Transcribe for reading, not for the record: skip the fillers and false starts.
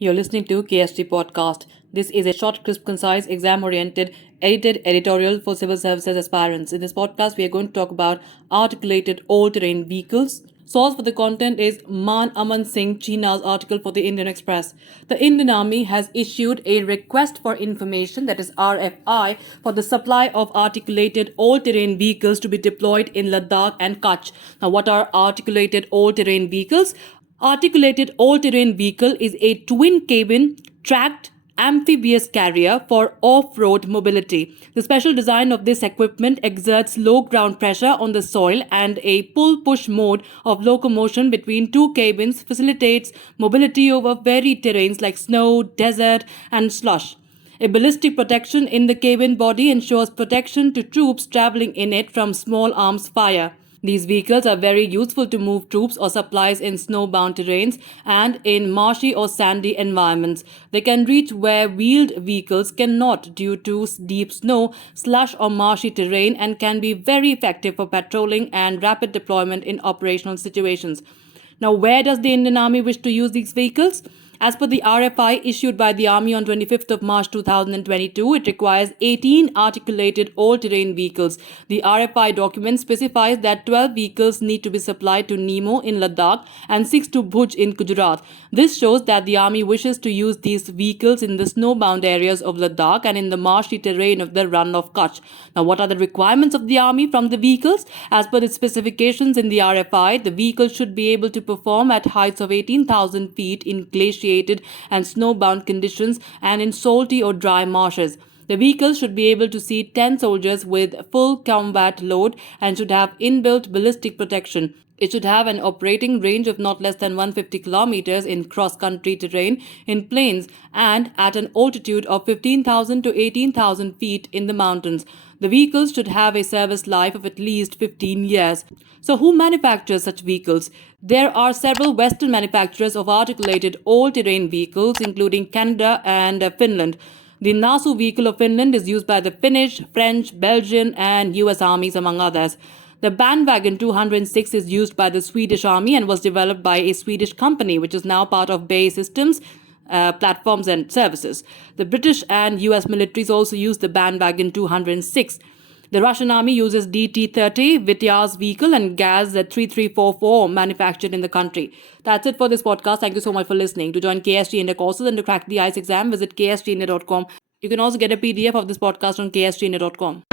You're listening to KSG Podcast. This is a short, crisp, concise, exam-oriented, edited editorial for civil services aspirants. In this podcast, we are going to talk about articulated all-terrain vehicles. Source for the content is Man Aman Singh China's article for the Indian Express. The Indian Army has issued a request for information, that is RFI, for the supply of articulated all-terrain vehicles to be deployed in Ladakh and Kutch. Now, what are articulated all-terrain vehicles? Articulated all-terrain vehicle is a twin-cabin, tracked, amphibious carrier for off-road mobility. The special design of this equipment exerts low ground pressure on the soil, and a pull-push mode of locomotion between two cabins facilitates mobility over varied terrains like snow, desert, and slush. A ballistic protection in the cabin body ensures protection to troops traveling in it from small arms fire. These vehicles are very useful to move troops or supplies in snowbound terrains and in marshy or sandy environments. They can reach where wheeled vehicles cannot due to deep snow, slush, or marshy terrain, and can be very effective for patrolling and rapid deployment in operational situations. Now, where does the Indian Army wish to use these vehicles? As per the RFI issued by the Army on 25th of March 2022, it requires 18 articulated all-terrain vehicles. The RFI document specifies that 12 vehicles need to be supplied to Nemo in Ladakh and 6 to Bhuj in Gujarat. This shows that the Army wishes to use these vehicles in the snowbound areas of Ladakh and in the marshy terrain of the Run of Kutch. Now, what are the requirements of the Army from the vehicles? As per the specifications in the RFI, the vehicle should be able to perform at heights of 18,000 feet in glaciated and snowbound conditions and in salty or dry marshes. The vehicle should be able to seat 10 soldiers with full combat load and should have inbuilt ballistic protection. It should have an operating range of not less than 150 kilometers in cross-country terrain in plains and at an altitude of 15,000 to 18,000 feet in the mountains. The vehicles should have a service life of at least 15 years. So, who manufactures such vehicles? There are several Western manufacturers of articulated all-terrain vehicles, including Canada and Finland. The Nasu vehicle of Finland is used by the Finnish, French, Belgian, and US armies, among others. The Bandwagon 206 is used by the Swedish Army and was developed by a Swedish company, which is now part of BAE Systems, platforms and services. The British and US militaries also use the Bandwagon 206. The Russian Army uses DT-30, Vityaz vehicle, and Gaz 3344 manufactured in the country. That's it for this podcast. Thank you so much for listening. To join KSG India courses and to crack the ICE exam, visit ksgindia.com. You can also get a PDF of this podcast on ksgindia.com.